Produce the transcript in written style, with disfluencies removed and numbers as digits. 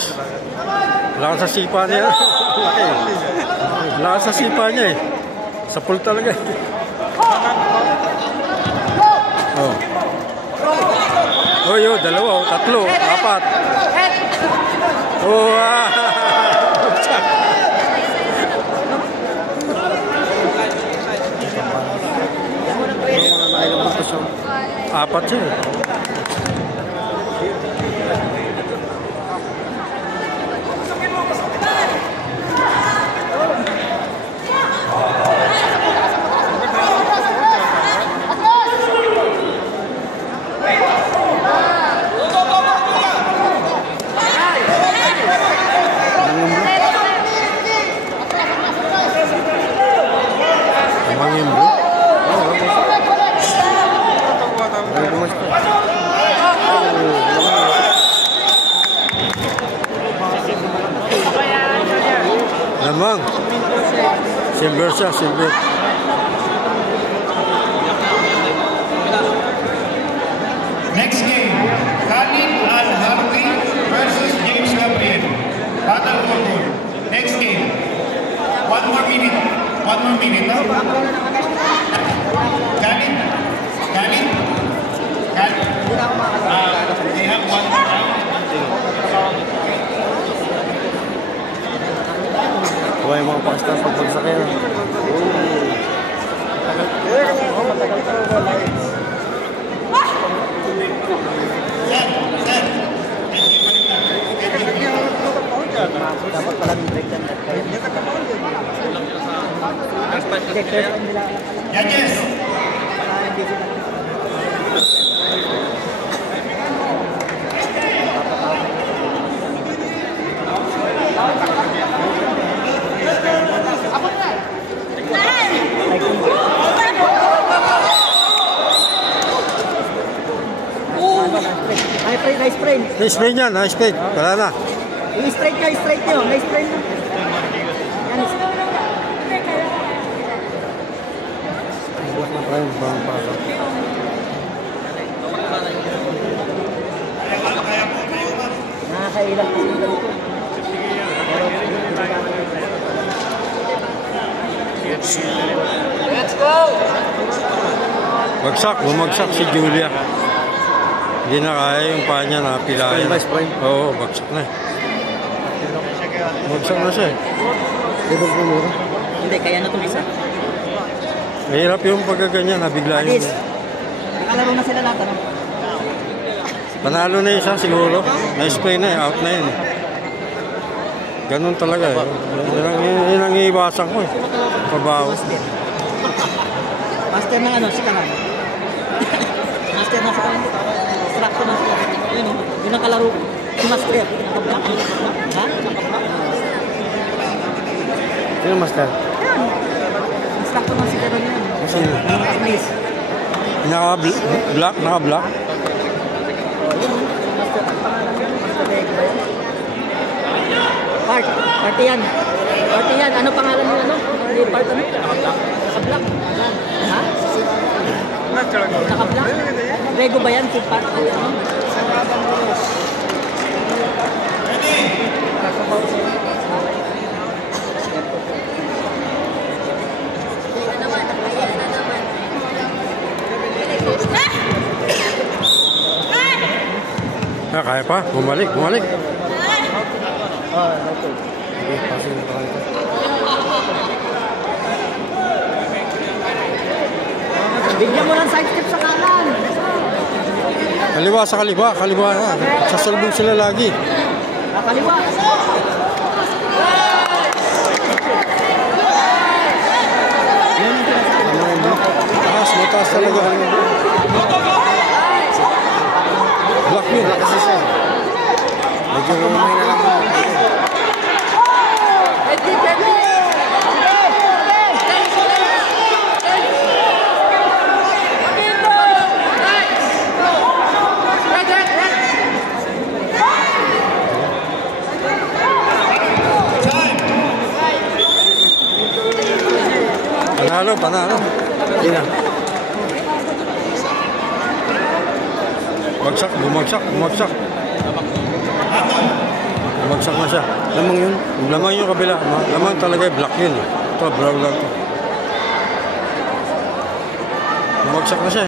Lakas. Lakas sa sipa niya. Lakas sa sipa niya eh. Sa pool talaga. Oh. Oh, yo, dalawa, tatlo, apat. Oh, apat siya. Lamang. Silver siya, silver. Next game, Khalid Al-Harbi versus James Gabriel. Battle for gold. Next game. One more minute. No? Khalid. They have one more time. Buhay yung mga pakistan pagbagsak yan. Dapat pala break yan. Judges. Nice spray niyan, nice spray. Wala na. I-straight nyo. Nice spray nyo. Nakakailang po yung ganito. Let's go! Bumagsak si Julia. Hindi na kaya yung paa niya, napilayan. Oo, bagsak na eh. Bagsak na siya eh. Hindi, kaya na itong isa. Mahirap yung pagkaganyan, nabigla yun. Nakalaro na sila lahat, ano? Panalo na isa siguro. Na-spray na eh, out na yun. Ganun talaga eh. Yun ang iiwasan ko eh. Pabaho. Master ng ano, si Karan. Master ng si Karan. Instructor ng si Karan. Yun ang kalaro. Si Master. Ha? Sino Master? Instructor ng si Karan yun. Sino? Naka-black? Naka-black? Party yan. Ano pangalan mo ano? Part ano? Naka-black. Ha? Naka-black? Rego ba yan? Si Part ano? Kaya pa? Bumalik. Bigyan mo ng side step sa kanan. Kaliwa na. Sasalubong sila lagi. Kaliwa. Mataas talaga. Black yun. Kasi siya. Medyo umay na lang. Panalo. Hindi na. Bumagsak. siya. Lamang yun. Lamang yung kabila. Lamang talaga black yun. Ito, brown lang to. Namagsak na siya.